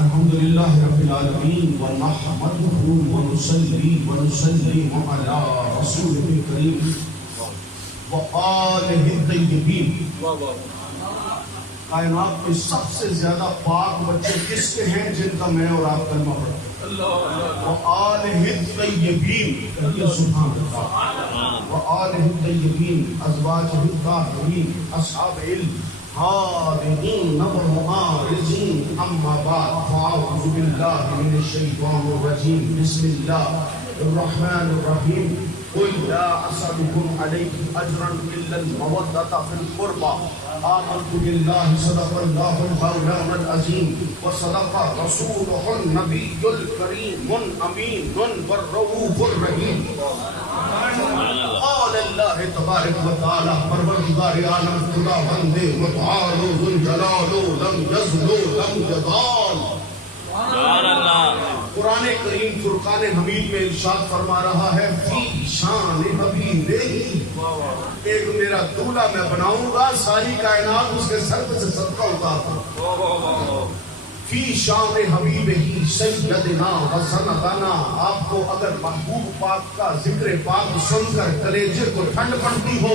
الحمدللہ رب العالمین ونحمده ونصلی ونسلم علی رسولہ الکریم وآلہ الطیبین. کائنات میں سب سے زیادہ پاک بچے کس کے ہیں جن کا میں اور آپ کلمہ پڑھتے ہیں؟ وآلہ الطیبین. سبحان اللہ. وآلہ الطیبین ازواجہ الطاہرین اصحاب الحاضرین والمعارضین. اما بعد فاعوذ باللہ من الشیطان الرجیم. بسم اللہ الرحمن الرحیم. قل لا أسألكم عليه أجرا إلا المودة في القربى. آمنت بالله صدق الله المولى العظيم وصدق رسوله النبي الكريم الأمين والرؤوف الرحيم. قال الله تبارك وتعالى پروردگار عالم خداوند متعال ذو الجلال لم يزل لم يضال. قرآن کریم فرقان حمید میں ارشاد فرما رہا ہے فی شان حبیب ہی. ایک میرا دولہا میں بناؤں گا ساری کائنات اس کے سر سے صدقہ اتارتا. فی شان حبیب ہی سیدنا و سندنا. آپ کو اگر محبوب پاک کا ذکر پاک سن کر کلیجے کو ٹھنڈ پڑتی ہو،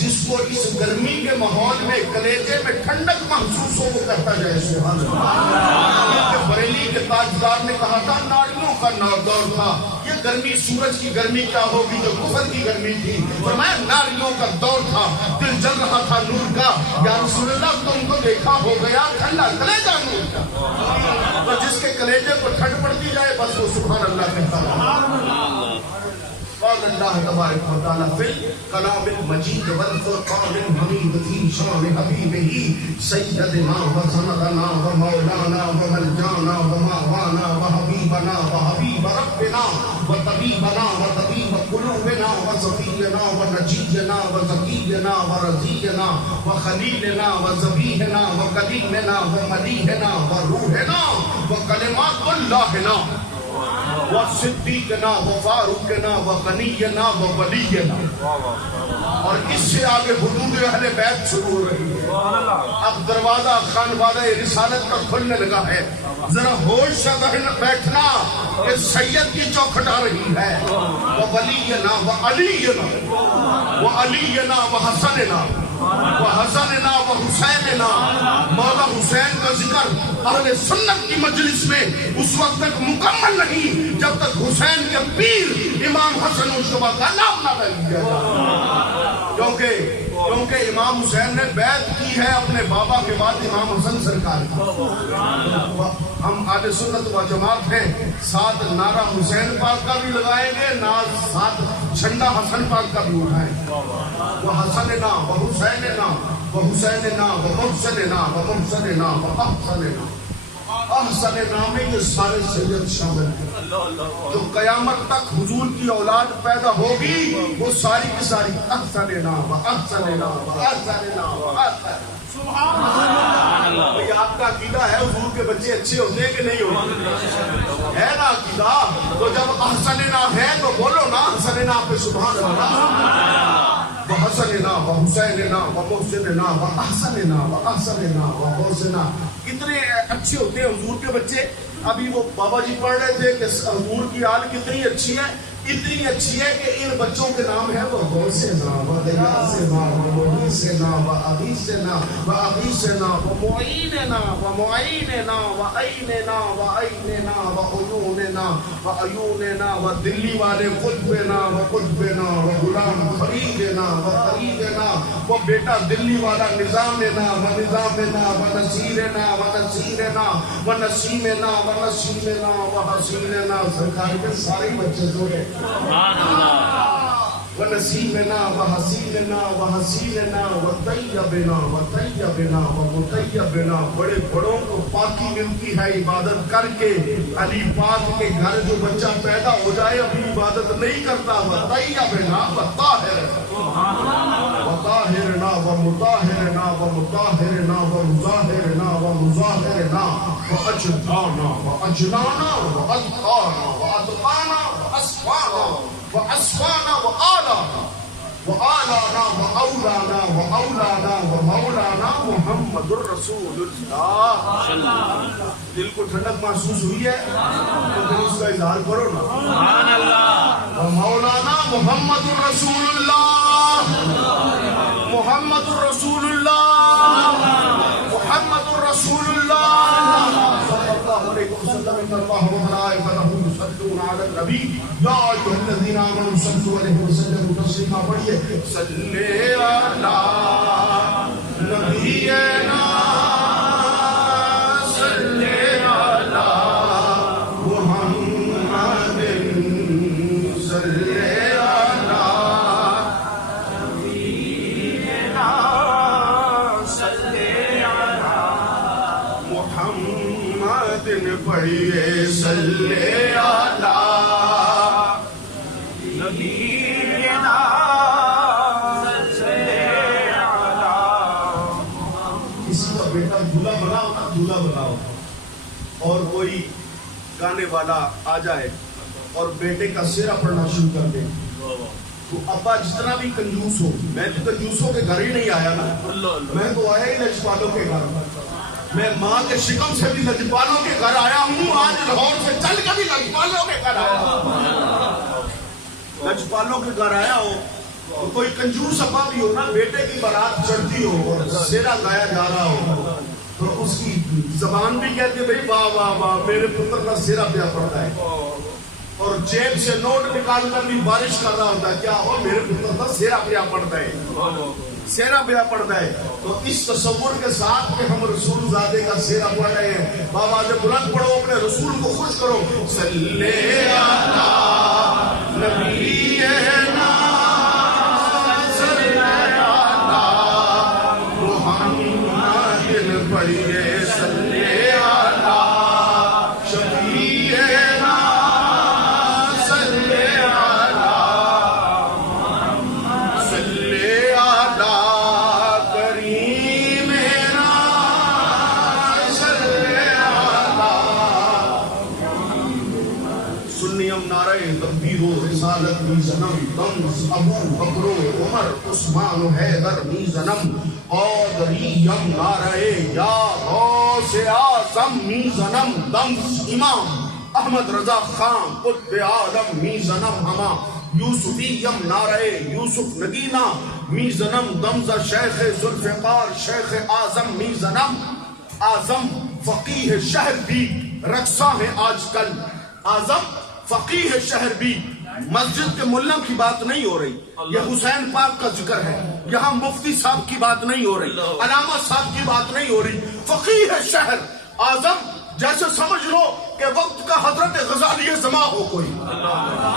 جس کو اس گرمی کے ماحول میں کلیجے میں ٹھنڈک محسوس ہو، وہ کہتا جائے سبحان اللہ. بریلی کے تاجدار نے کہا تھا ناریوں کا دور تھا، یہ گرمی سورج کی گرمی کیا ہوگی جو کفر کی گرمی تھی. فرمایا ناریوں کا دور تھا، دل جل رہا تھا نور کا. یا رسول اللہ تم کو دیکھا ہو گیا ٹھنڈا کلیجہ نور کا. تو جس کے کلیجے کو ٹھنڈ پڑتی جائے بس وہ سبحان اللہ کہتا ہے. قال اللہ تبارک و تعالی فی الکلام المجید والفرقان الحمید فی شان حبیبہ سیدنا و سندنا و مولانا و ملجانا و ماوانا و حبیبنا و حبیب ربنا و طبیبنا و طبیب قلوبنا و صفینا و نجینا و زکینا و رضینا و خلیلنا و ذبیحنا و کلیمنا و ملیحنا و روحنا و کلمات اللہنا و صدیقنا و فاروقنا و غنینا و ولینا. اور اس سے آگے حدود اہل بیت شروع ہو رہی ہے. اب دروازہ خانوادہ رسالت کا کھلنے لگا ہے. ذرا ہوش سے بیٹھنا کہ سید کی چوکھٹ آ رہی ہے. و ولینا و علینا و علینا و حسننا و حسننا و حسیننا. مولا حسین کا ذکر اہل سنت کی مجلس میں اس وقت تک مکمل نہیں جب تک حسین کے پیر امام حسن مجتبیٰ کا نام نہ لیا جائے. کیونکہ امام حسین نے بیعت کی ہے اپنے بابا کے بعد امام حسن سرکار کا. ہم اہل سنت و جماعت ہیں. ساتھ نعرہ حسین پاک کا بھی لگائیں گے، ساتھ جھنڈا حسن پاک کا بھی اٹھائیں گے. وہ حسننا و حسیننا و حسیننا و محسننا و محسننا و احسننا. احسننا میں یہ سارے سید شامل ہیں. جو قیامت تک حضور کی اولاد پیدا ہوگی وہ ساری کی ساری احسننا و احسننا و احسننا و احسننا. سبحان اللہ. یہ آپ کا عقیدہ ہے حضور کے بچے اچھے ہوتے ہیں کہ نہیں ہوتے؟ ہے نا عقیدہ؟ تو جب احسننا ہے تو بولو نا احسننا پہ سبحان اللہ. وحسننا وحسیننا ومحسننا واحسننا واحسننا وحسننا. کتنے اچھے ہوتے ہیں حضور کے بچے. ابھی وہ بابا جی پڑھ رہے تھے کہ حضور کی حال کتنی اچھی ہے. اتنی اچھی ہے کہ ان بچوں کے نام ہے وہ غوثنا و غیاثنا و مغیثنا و اغیثنا و اغیثنا و معیننا و معیننا و عیننا و عیننا و عیوننا و عیوننا و دلی والے قطبنا و قطبنا و غلام خریدنا و خریدنا و بیٹا دلی والا نظامنا و نظامنا و نصیرنا و نصیرنا و نسیمنا و نسیمنا و حسیننا. سرکار کے سارے بچے جو ہے ونسیمنا وحسیننا وحسیننا وطیبنا وطیبنا ومطیبنا. بڑے بڑوں کو پاکی ملتی ہے عبادت کر کے. علی پاک کے گھر جو بچہ پیدا ہو جائے ابھی عبادت نہیں کرتا. وطیبنا وطاہرنا ومطاہرنا ومطاہرنا ومظاہرنا ومظاہرنا واجلانا واجلانا واتقانا واتقانا واسوانا واسوانا وآلانا وآلانا وأولانا وأولانا ومولانا محمد الرسول اللہ. دل کو ٹھنڈک محسوس ہوئی ہے تو پھر اس کا اظہار کرو نا. سبحان اللہ. ومولانا محمد الرسول اللہ. محمد الرسول اللہ. محمد الرسول اللہ صلی اللہ علیہ وسلم. ان اللہ وملائکتہ یصلون علی النبی یا ایھا الذین آمنوا صلوا علیہ وسلم تسلیما. پڑھیے صلی علی نبینا صلی علی محمد صلی علی نبینا صلی علی محمد. پڑھیے صلی علی نبینا صلی علی. کسی کا بیٹا دولہا بناؤ نا, دولہا بناؤ, اور کوئی گانے والا آ جائے اور بیٹے کا سیرا پڑھنا شروع کر دے تو ابا جتنا بھی کنجوس ہو, میں تو کنجوسوں کے گھر ہی نہیں آیا نا, میں تو آیا ہی لجپالوں کے گھر. میں ماں کے شکم سے بھی لجپالوں کے گھر آیا ہوں. آج لاہور سے چل کے بھی لجپالوں کے گھر آیا ہوں. لجپالوں کے گھر آیا ہو تو کوئی کنجوس ابا بھی ہو نا, بیٹے کی بارات چڑھتی ہو اور سیرا گایا جا رہا ہو تو اس کی زبان بھی کہتی ہے بھائی واہ واہ واہ میرے پتر کا سیرا پیا پڑتا ہے, اور جیب سے نوٹ نکال کر بھی بارش کر رہا ہوتا ہے کیا ہو میرے پتر کا سیرا پیا پڑتا ہے, سیرا پیا پڑتا ہے. تو اس تصور کے ساتھ کہ ہم رسول زادے کا سیرا پڑھ رہے ہیں, بابا جب بلند پڑھو اپنے رسول کو خوش کرو. صلی علی نبینا صلی علی محمد. پڑھیے صلی علی شفیعنا صلی علی صلی علی کریمنا صلی علی. سنیم نعرہ تکبیر و رسالت میزنم طنز ابو بکر و عمر عثمان و حیدر میزنم قادریم نعرہ یا غوث اعظم میزنم دمز امام احمد رضا خان قطب عالم میزنم ہما یوسفیم نعرہ یوسف نگینہ میزنم دمز شیخ ذوالفقار شیخ اعظم میزنم. اعظم فقیہ شہر بھی رقصاں ہیں آج کل. اعظم فقیہ شہر بھی. مسجد کے ملا کی بات نہیں ہو رہی, یہ حسین پاک کا ذکر ہے. یہاں مفتی صاحب کی بات نہیں ہو رہی, علامہ صاحب کی بات نہیں ہو رہی. فقیہ شہر اعظم جیسے سمجھ لو کہ وقت کا حضرت غزالی زماں ہو, کوئی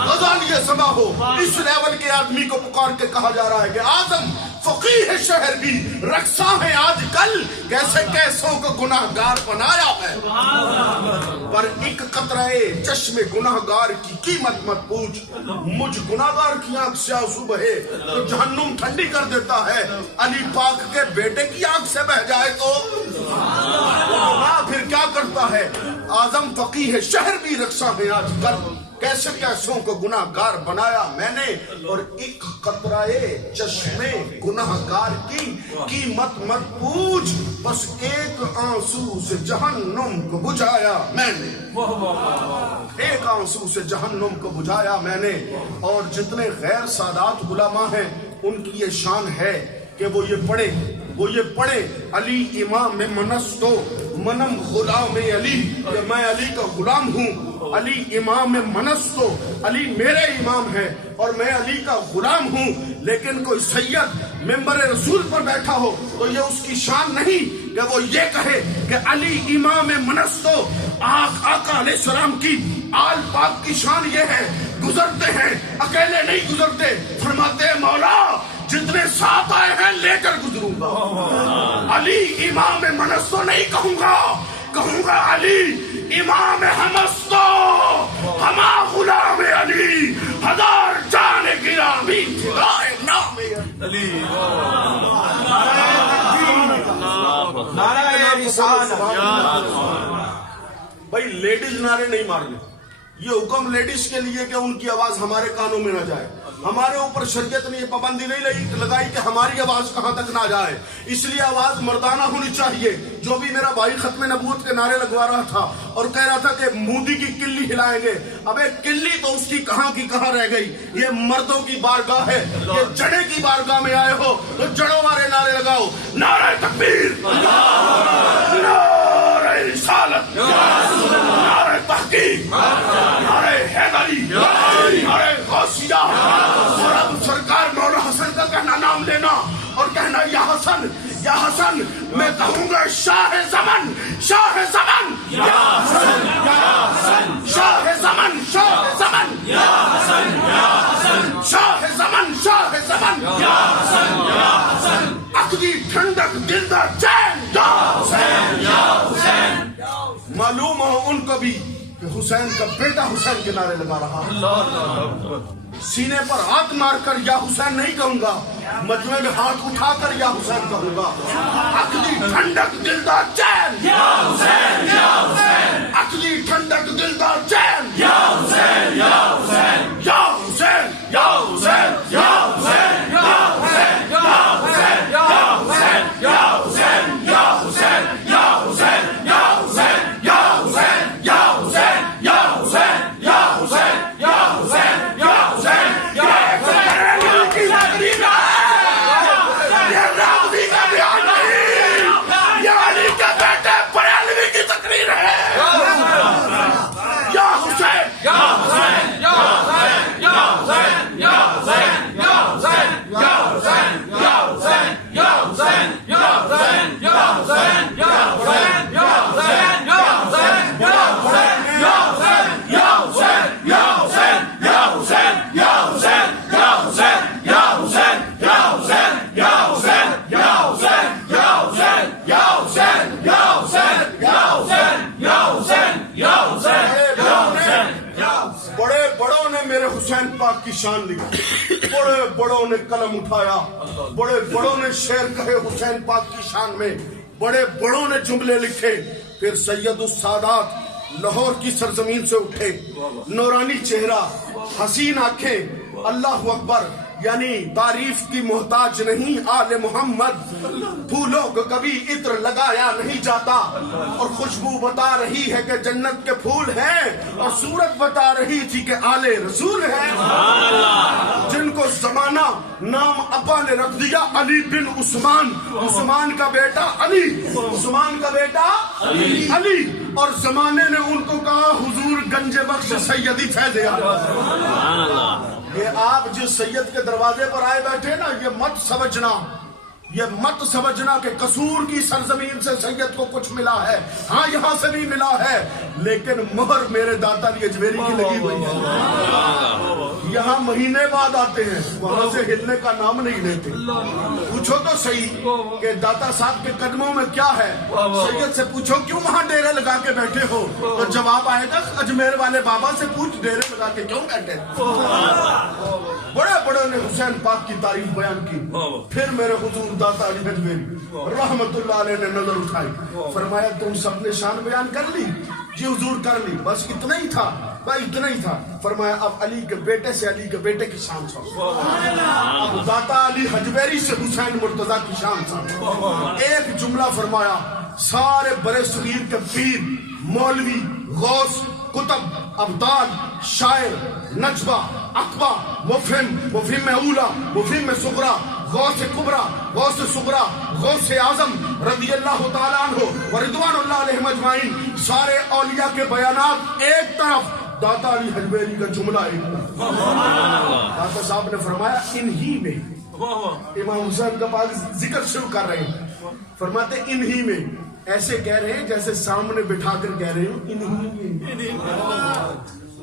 غزالی زماں ہو. اس لیول کے آدمی کو پکار کے کہا جا رہا ہے کہ اعظم فقیہ شہر بھی رقصاں ہیں آج کل, کیسے کیسوں کو گناہ گار بنایا ہے. پر ایک قطرہ چشم گناہ گار کی قیمت مت پوچھ. مجھ گناہ گار کی آنکھ سے آنسو بہے تو جہنم ٹھنڈی کر دیتا ہے. علی پاک کے بیٹے کی آنکھ سے بہ جائے تو پھر کیا کرتا ہے. اعظم فقیہ شہر بھی رقصاں ہیں آج کل, کیسے کیسوں کو گناہ گار بنایا میں نے. اور ایک قطرہ چشم گناہ گار کی قیمت مت پوچھ, بس ایک آنسو سے جہنم کو بجھایا میں نے. ایک آنسو سے جہنم کو بجھایا میں نے. اور جتنے غیر سادات علماء ہیں ان کی یہ شان ہے کہ وہ یہ پڑھے علی امام منستو منم غلام علی, کہ میں علی کا غلام ہوں. علی امام منستو, علی میرے امام ہے اور میں علی کا غلام ہوں. لیکن کوئی سید ممبر رسول پر بیٹھا ہو تو یہ اس کی شان نہیں کہ وہ یہ کہے کہ علی امام منستو. آقا علیہ السلام کی آل پاک کی شان یہ ہے, گزرتے ہیں اکیلے نہیں گزرتے، فرماتے ہیں مولا جتنے ساتھ آئے ہیں لے کر گزروں گا۔ علی امام منستو نہیں کہوں گا، کہوں گا علی امام ہمستو، ہما غلام علی، ہزار جان گرامی فدائے نام علی۔ بھائی لیڈیز نعرے نہیں مارنے، یہ حکم لیڈیز کے لیے کہ ان کی آواز ہمارے کانوں میں نہ جائے۔ ہمارے اوپر شریعت نے یہ پابندی نہیں لگائی کہ ہماری آواز کہاں تک نہ جائے، اس لیے آواز مردانہ ہونی چاہیے۔ جو بھی میرا بھائی ختم نبوت کے نعرے لگوا رہا تھا اور کہہ رہا تھا کہ مودی کی کلی ہلائیں گے، ابے کلی تو اس کی کہاں رہ گئی، یہ مردوں کی بارگاہ ہے، یہ جڑے کی بارگاہ میں آئے ہو تو جڑوں والے نعرے لگاؤ، نعرہ تکبیر، نعرہ رسالت، نعرہ تحقیق، نعرہ حیدری، نعرہ غوثیہ، اور اب سرکار مولا حسن کا کہنا نام لینا اور کہنا یا حسن یا حسن، میں کہوں گا شاہ زمن، شاہ زمن، یا حسن یا حسن، شاہ زمن، شاہ زمن، یا حسن یا حسن، شاہ زمن، شاہ زمن، یا حسن یا حسن، عقلی ٹھنڈک دل دا چین، یا حسین یا حسین۔ معلوم ہو ان کو بھی کہ حسین کا بیٹا حسین کے نعرے لگا رہا، سینے پر ہاتھ مار کر یا حسین نہیں کہوں گا، مجمع میں ہاتھ اٹھا کر یا حسین کہوں گا۔ عقلی ٹھنڈک دل دا چین، یا حسین یا حسین، عقلی ٹھنڈک دل دا چین، یا حسین یا حسین، یا حسین یا حسین، یا حسین یا حسین، یا حسین یا حسین، یا حسین یا حسین، یا حسین یا حسین، یا حسین یا حسین، یا حسین یا حسین، یا حسین یا حسین۔ حسین پاک کی شان لکھی، بڑے بڑوں نے قلم اٹھایا، بڑے بڑوں نے شعر کہے حسین پاک کی شان میں، بڑے بڑوں نے جملے لکھے۔ پھر سید السادات لاہور کی سرزمین سے اٹھے، نورانی چہرہ، حسین آنکھیں، اللہ اکبر، یعنی تعریف کی محتاج نہیں آل محمد، پھولوں کو کبھی عطر لگایا نہیں جاتا، اور خوشبو بتا رہی ہے کہ جنت کے پھول ہیں، اور صورت بتا رہی تھی کہ آل رسول ہیں، جن کو زمانہ نام ابا نے رکھ دیا علی بن عثمان، عثمان کا بیٹا علی، عثمان کا بیٹا علی، اور زمانے نے ان کو کہا حضور گنج بخش سیدی فیض اعظم۔ یہ آپ جس سید کے دروازے پر آئے بیٹھے نا، یہ مت سمجھنا کہ قصور کی سرزمین سے سید کو کچھ ملا ہے، ہاں یہاں سے بھی ملا ہے، لیکن مہر میرے داتا علی اجمیری کی لگی ہوئی ہے۔ یہاں مہینے بعد آتے ہیں، وہاں سے ہلنے کا نام نہیں لیتے۔ پوچھو تو صحیح کہ داتا صاحب کے قدموں میں کیا ہے، سید سے پوچھو کیوں وہاں ڈیرے لگا کے بیٹھے ہو، تو جواب آئے گا اجمیر والے بابا سے پوچھ ڈیرے لگا کے کیوں بیٹھے۔ بڑے بڑے نے حسین پاک کی تعریف بیان کی۔ پھر میرے حضور داتا علی اجمیری رحمت اللہ علیہ نے نظر اٹھائی، فرمایا تم سب نے شان بیان کر لی؟ جی حضور کر لی، بس اتنا ہی تھا، بھائی اتنا ہی تھا۔ فرمایا اب علی کے بیٹے سے علی کے بیٹے کی شان سنو، اب داتا علی اجمیری سے حسین مرتضیٰ کی شان سنو۔ ایک جملہ فرمایا، سارے برے صغیر کے پیر، مولوی، غوث، کتب، ابدال، شاعر، نجبہ، اقبا، مفہم اولا، مفہم صغرا، غوث کبرا، غوث صغرا، غوث اعظم رضی اللہ تعالیٰ عنہ ورضوان اللہ علیہم اجمعین، سارے اولیاء کے بیانات ایک طرف، داتا علی اجمیری کا جملہ ایک طرف۔ داتا صاحب نے فرمایا انہی میں، امام حسین کا پاک ذکر شروع کر رہے ہیں، فرماتے انہی میں، ایسے کہہ رہے ہیں جیسے سامنے بٹھا کر کہہ رہے ہیں انہی میں۔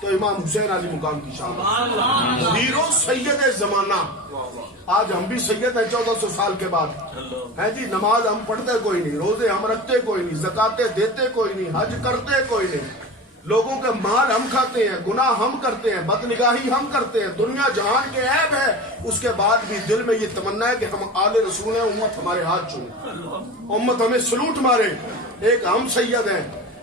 تو امام حسین علی مقام کی شان، ہیرو سید زمانہ۔ آج ہم بھی سید ہیں 1400 سال کے بعد، ہے جی، نماز ہم پڑھتے کوئی نہیں، روزے ہم رکھتے کوئی نہیں، زکاتیں دیتے کوئی نہیں، حج کرتے کوئی نہیں، لوگوں کے مال ہم کھاتے ہیں، گناہ ہم کرتے ہیں، بدنگاہی ہم کرتے ہیں، دنیا جہان کے عیب ہے، اس کے بعد بھی دل میں یہ تمنا ہے کہ ہم آل رسول ہیں، امت ہمارے ہاتھ چومے، امت ہمیں سلوٹ مارے۔ ایک ہم سید ہیں،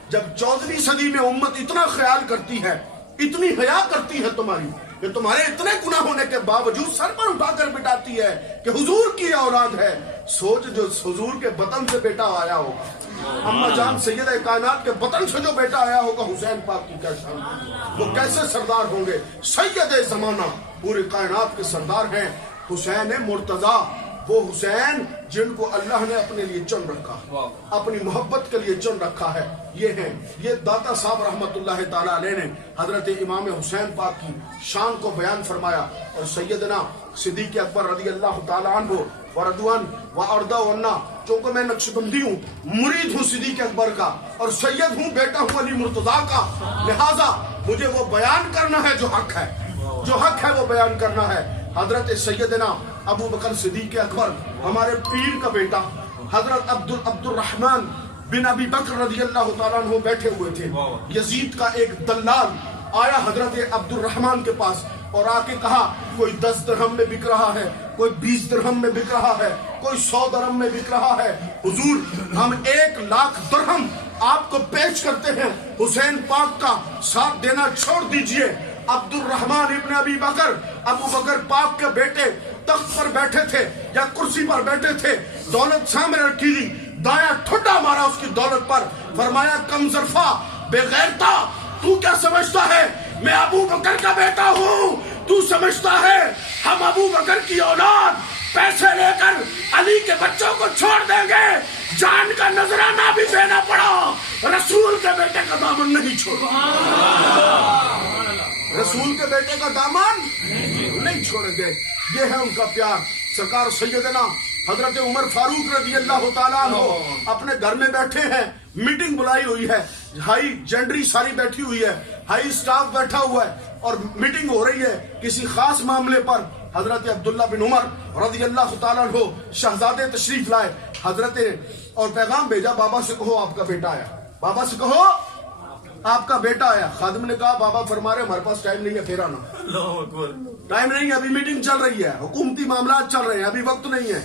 جب 14ویں صدی میں امت اتنا خیال کرتی ہے، اتنی حیا کرتی ہے تمہاری، کہ تمہارے اتنے گناہ ہونے کے باوجود سر پر اٹھا کر بٹاتی ہے کہ حضور کی اولاد ہے، سوچ جو حضور کے بطن سے بیٹا آیا ہوگا، اما جان سیدہ کائنات کے بطن سے جو بیٹا آیا ہوگا حسین پاک کی کیا شان، وہ کیسے سردار ہوں گے؟ سید زمانہ، پوری کائنات کے سردار ہیں حسین مرتضیٰ، وہ حسین جن کو اللہ نے اپنے لیے چن رکھا، اپنی محبت کے لیے چن رکھا ہے، یہ ہیں، یہ داتا صاحب رحمت اللہ تعالیٰ علیہ نے حضرت امام حسین پاک کی شان کو بیان فرمایا، اور سیدنا صدیق اکبر رضی اللہ تعالیٰ عنہ وردوان وارضا عنہ، چونکہ میں نقشبندی ہوں، مرید ہوں صدیق اکبر کا، اور سید ہوں، بیٹا ہوں علی مرتضیٰ کا، لہٰذا مجھے وہ بیان کرنا ہے جو حق ہے، جو حق ہے وہ بیان کرنا ہے۔ حضرت سیدنا ابو بکر صدیق اکبر ہمارے پیر کا بیٹا، حضرت عبد الرحمن بن ابی بکر رضی اللہ تعالیٰ عنہ بیٹھے ہوئے تھے، یزید کا ایک دلال آیا حضرت عبد الرحمن کے پاس اور آ کے کہا کوئی 10 درہم میں بک رہا ہے، کوئی 20 درہم میں بک رہا ہے، کوئی 100 درہم میں بک رہا ہے، حضور ہم 1 لاکھ درہم آپ کو پیش کرتے ہیں، حسین پاک کا ساتھ دینا چھوڑ دیجئے۔ عبد الرحمن ابن ابی بکر، ابو بکر پاک کے بیٹے تخت پر بیٹھے تھے یا کرسی پر بیٹھے تھے، دولت سامنے رکھی تھی، دایا ٹھڈا مارا اس کی دولت پر، فرمایا کم ظرفا، بے غیرتا، تو کیا سمجھتا ہے میں ابو بکر کا بیٹا ہوں؟ تو سمجھتا ہے ہم ابو بکر کی اولاد پیسے لے کر علی کے بچوں کو چھوڑ دیں گے؟ جان کا نذرانہ بھی دینا پڑا، رسول کے بیٹے کا دامن نہیں چھوڑا، رسول کے بیٹے کا دامن نہیں چھوڑیں گے۔ یہ ہے ان کا پیار۔ سرکار سیدنا حضرت عمر فاروق رضی اللہ تعالیٰ عنہ اپنے گھر میں بیٹھے ہیں، میٹنگ بلائی ہوئی ہے، ہائی جنڈری ساری بیٹھی ہوئی ہے، ہائی سٹاف بیٹھا ہوا ہے، اور میٹنگ ہو رہی ہے کسی خاص معاملے پر۔ حضرت عبداللہ بن عمر رضی اللہ تعالیٰ عنہ شہزادے تشریف لائے، حضرت اور پیغام بھیجا، بابا سے کہو آپ کا بیٹا آیا، بابا سے کہو آپ کا بیٹا آیا۔ خادم نے کہا بابا فرما رہے ہمارے پاس ٹائم نہیں ہے، پھر آنا، ٹائم نہیں ہے، ابھی میٹنگ چل رہی ہے، حکومتی معاملات چل رہے ہیں، ابھی وقت نہیں ہے،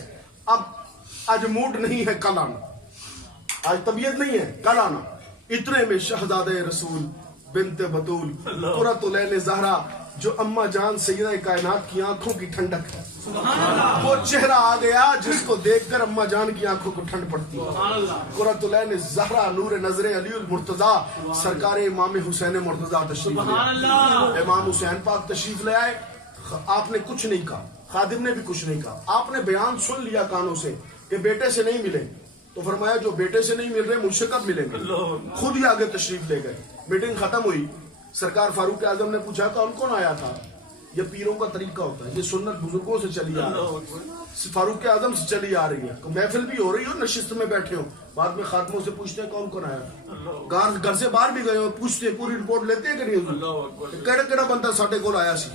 اب آج موڈ نہیں ہے، کل آنا، آج طبیعت نہیں ہے، کل آنا۔ اتنے میں شہزادہ رسول بنت بطول قرۃ العین زہرا، جو اما جان سیدہ کائنات کی آنکھوں کی ٹھنڈک ہے، وہ چہرہ آ گیا جس کو دیکھ کر اما جان کی آنکھوں کو ٹھنڈ پڑتی ہے۔ قرۃ العین زہرا، نور نظر علی المرتضیٰ، سرکار امام حسین مرتضیٰ تشریف لے آئے۔ امام حسین پاک تشریف لے آئے، آپ نے کچھ نہیں کہا، خادم نے بھی کچھ نہیں کہا، آپ نے بیان سن لیا کانوں سے کہ بیٹے سے نہیں ملے، تو فرمایا جو بیٹے سے نہیں مل رہے مجھ سے کب ملیں گے؟ خود ہی آگے تشریف لے گئے۔ میٹنگ ختم ہوئی، سرکار فاروق اعظم نے پوچھا کون کون آیا تھا؟ یہ پیروں کا طریقہ ہوتا ہے، یہ سنت بزرگوں سے چلی آ رہی ہے، فاروق اعظم سے چلی آ رہی ہے، محفل بھی ہو رہی ہو، نشست میں بیٹھے ہو، بعد میں خاتموں سے پوچھتے ہیں کون کون آیا تھا، گھر سے باہر بھی گئے ہو، پوچھتے پوری رپورٹ لیتے ہیں کہ نہیں؟ کیڑا کیڑا بندہ ساڈے کول آیا سی،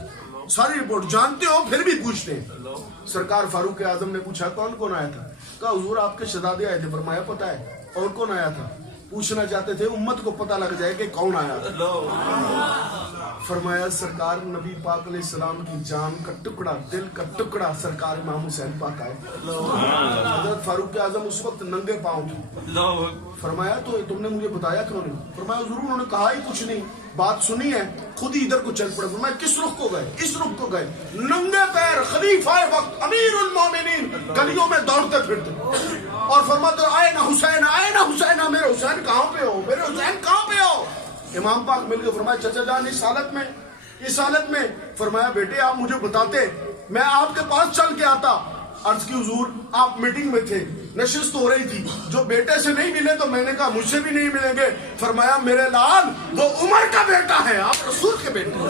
ساری رپورٹ جانتے ہو پھر بھی پوچھتے ہیں۔ سرکار فاروق اعظم نے پوچھا کون کون آیا تھا؟ کہا حضور آپ کے شہزادے آئے تھے۔ فرمایا پتہ ہے اور کون آیا تھا؟ پوچھنا چاہتے تھے امت کو پتہ لگ جائے کہ کون آیا تھا۔ فرمایا سرکار نبی پاک علیہ السلام کی جان کا ٹکڑا، دل کا ٹکڑا سرکار امام حسین پاک آئے۔ حضرت فاروق اعظم اس وقت ننگے پاؤں تھے۔ فرمایا تو تم نے مجھے بتایا کیوں نہیں؟ فرمایا حضور انہوں نے کہا ہی کچھ نہیں، بات سنی ہے، خود ہی ادھر کو چل پڑے۔ فرمایا کس رخ کو گئے؟ اس رخ کو گئے، ننگے پیر، خلیفہ وقت، امیر المومنین، گلیوں میں دوڑتے پھرتے اور فرماتے آئے نہ حسین، آئے نہ حسین، میرے حسین کہاں پہ ہو، میرے حسین کہاں پہ ہو؟ امام پاک مل کے فرمایا چچا جان اس حالت میں فرمایا بیٹے آپ مجھے بتاتے، میں آپ کے پاس چل کے آتا۔ عرض کی حضور آپ میٹنگ میں تھے، نشست ہو رہی تھی، جو بیٹے سے نہیں ملے تو میں نے کہا مجھ سے بھی نہیں ملیں گے۔ فرمایا میرے لال وہ عمر کا بیٹا ہے، آپ رسول کے بیٹے،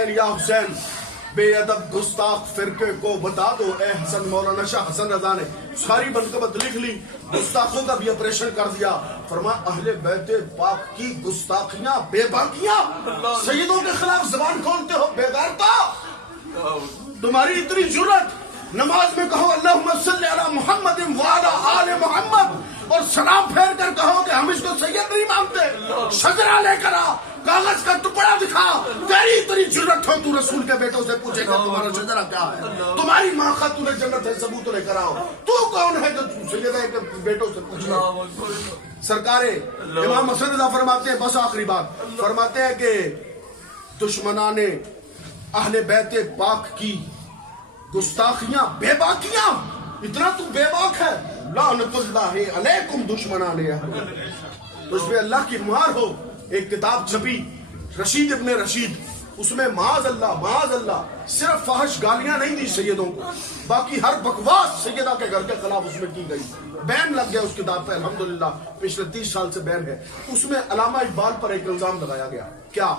حسین یا حسین بے ادب گستاخ فرقے کو بتا دو اے حسن. مولانا شاہ حسن رضا نے ساری منقبت لکھ لی, گستاخوں کا بھی آپریشن کر دیا. فرمایا اہل بیت پاک کی گستاخیاں بے باکیاں, سیدوں کے خلاف زبان کھولتے ہو بے غیرتا. تمہاری اتنی جرت, نماز میں کہو اللہم صلی علی محمد وعلی آل محمد, اور سلام پھیر کر کہو کہ ہم اس کو سید نہیں مانتے. شجرہ لے کر آ, کاغذ کا ٹکڑا دکھا, تیری اتنی جرت ہو تو رسول کے بیٹوں سے پوچھے گا تمہارا شجرہ کیا ہے, تمہاری ماں کا تمہیں جنت ہے ثبوت لے کر آؤ. تو کون ہے جو سیدہ کے بیٹوں سے پوچھے؟ سرکار امام حسن رضا فرماتے ہیں, بس آخری بات فرماتے ہیں کہ دشمنان اہل بیت پاک کی گستاخیاں بے باکیاں, اتنا تو بے باک ہے. لعنت اللہ علیکم دشمنان اہل, اس پہ اللہ کی مہر ہو. ایک کتاب چھپی رشید ابن رشید, اس میں معاذ اللہ صرف فحش گالیاں نہیں دی سیدوں کو, باقی ہر بکواس سیدہ کے گھر کے خلاف اس میں کی گئی. بین لگ گیا اس کتاب پہ الحمدللہ, پچھلے 30 سال سے بین ہے. اس میں علامہ اقبال پر ایک الزام لگایا گیا. کیا؟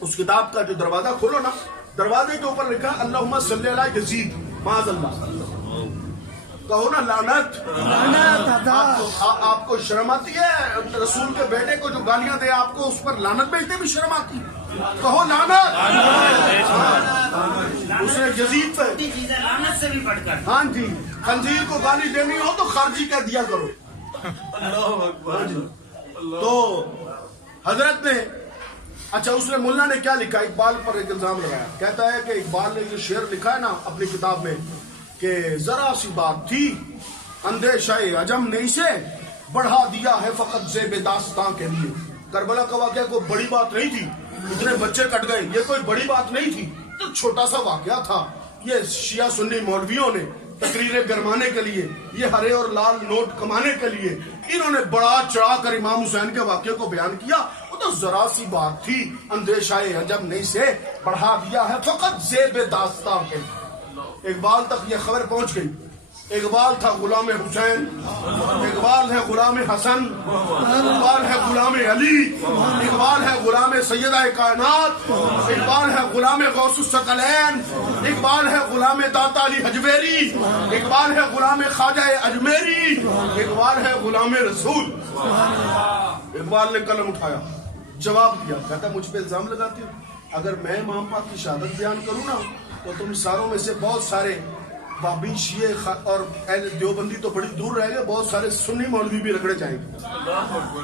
اس کتاب کا جو دروازہ کھولو نا, دروازے کے اوپر لکھا اللہم صلی علی یزید, معاذ اللہ. کہو نا لعنت. آپ کو شرم آتی ہے رسول کے بیٹے کو جو گالیاں دے آپ کو اس پر لعنت بھیجتے بھی شرم آتی؟ کہو لعنت. اس نے یزید پہ لعنت سے بھی بڑھ کر, ہاں جی, خنزیر کو گالی دینی ہو تو خارجی کہہ دیا کرو. تو حضرت نے, اچھا اس نے ملا نے کیا لکھا, اقبال پر ایک الزام لگایا. کہتا ہے کہ اقبال نے جو شعر لکھا ہے نا اپنی کتاب میں کہ ذرا سی بات تھی اندیشہ عجم نے اسے بڑھا دیا ہے فقط زیب داستان کے لیے. کربلا کا واقعہ کوئی بڑی بات نہیں تھی, اتنے بچے کٹ گئے, یہ کوئی بڑی بات نہیں تھی, تو چھوٹا سا واقعہ تھا. یہ شیعہ سنی مولویوں نے تقریریں گرمانے کے لیے, یہ ہرے اور لال نوٹ کمانے کے لیے انہوں نے بڑا چڑھا کر امام حسین کے واقعے کو بیان کیا. وہ تو ذرا سی بات تھی اندیشہ عجب نہیں سے بڑھا دیا ہے فقط زیب داستان کے. اقبال تک یہ خبر پہنچ گئی. اقبال تھا غلام حسین, اقبال ہے غلام حسن, اقبال ہے غلام علی, اقبال ہے غلام سیدہ کائنات, اقبال ہے غلام غوث الثقلین, اقبال ہے غلام داتا علی حجویری, اقبال ہے غلام خواجہ اجمیری, اقبال ہے غلام رسول. اقبال نے قلم اٹھایا, جواب دیا, کہتا مجھ پہ الزام لگاتی ہو, اگر میں امام پاک کی شہادت بیان کروں نا تو تم ساروں میں سے بہت سارے بابی شیعہ اور اہل دیوبندی تو بڑی دور رہیں گے, بہت سارے سنی مولوی بھی رگڑے جائیں گے,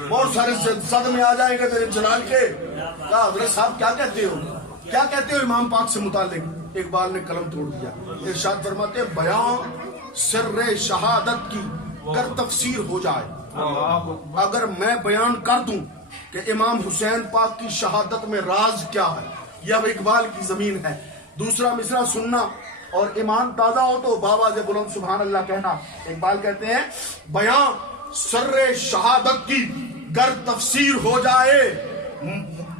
بہت سارے صد میں آ جائیں گے میرے جلال کے. کہا حضرت صاحب کیا کہتے ہو, کیا کہتے ہو امام پاک سے متعلق؟ اقبال نے قلم توڑ دیا. ارشاد فرماتے ہیں بیان سر شہادت کی گر تفسیر ہو جائے, اگر میں بیان کر دوں کہ امام حسین پاک کی شہادت میں راز کیا ہے, یہ اب اقبال کی زمین ہے. دوسرا مصرع سننا اور ایمان تازہ ہو تو بآواز بلند سبحان اللہ کہنا. اقبال کہتے ہیں بیان سر شہادت کی گر تفسیر ہو جائے,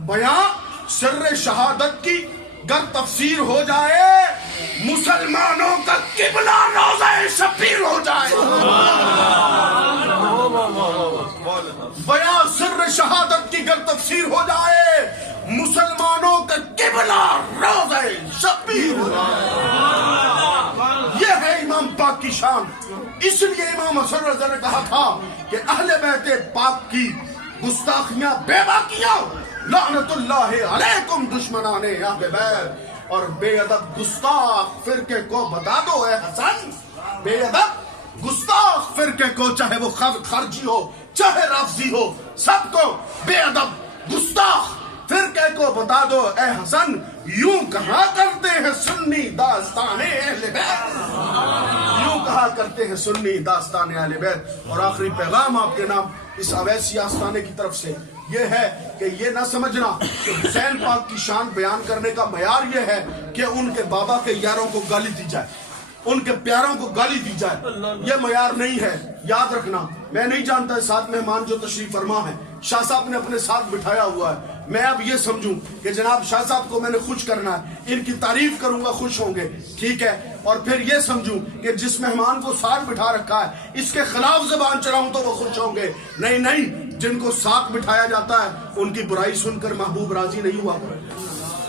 بیان سر شہادت کی گر تفسیر ہو جائے, مسلمانوں کا قبلہ روضہ شبیر ہو جائے. بیان سر شہادت کی گر تفسیر ہو جائے, مسلمانوں کا قبلہ روضہ شبیر ہو جائے. یہ ہے امام پاک کی شان. اس لیے امام حسن رضا نے کہا تھا کہ اہل بیت پاک کی گستاخیاں بے باکیاں, لعنت اللہ علیکم دشمنان اہل بیت. اور بے ادب گستاخ فرقے کو بتا دو اے حسن, بے ادب گستاخ فرقے کو, چاہے وہ خارجی ہو چاہے رافضی ہو, سب کو بے ادب گستاخ فرقے کو بتا دو اے حسن, یوں کہا کرتے ہیں سنی داستان اہل بیت, یوں کہا کرتے ہیں سنی داستان اہل بیت. اور آخری پیغام آپ کے نام اس اویسی آستانے کی طرف سے یہ ہے کہ یہ نہ سمجھنا کہ حسین پاک کی شان بیان کرنے کا معیار یہ ہے کہ ان کے بابا کے یاروں کو گالی دی جائے, ان کے پیاروں کو گالی دی جائے, یہ معیار نہیں ہے. یاد رکھنا, میں نہیں جانتا ساتھ مہمان جو تشریف فرما ہے شاہ صاحب نے اپنے ساتھ بٹھایا ہوا ہے, میں اب یہ سمجھوں کہ جناب شاہ صاحب کو میں نے خوش کرنا ہے, ان کی تعریف کروں گا خوش ہوں گے, ٹھیک ہے. اور پھر یہ سمجھوں کہ جس مہمان کو ساتھ بٹھا رکھا ہے اس کے خلاف زبان چلاؤں تو وہ خوش ہوں گے. نہیں, جن کو ساتھ بٹھایا جاتا ہے ان کی برائی سن کر محبوب راضی نہیں ہوا.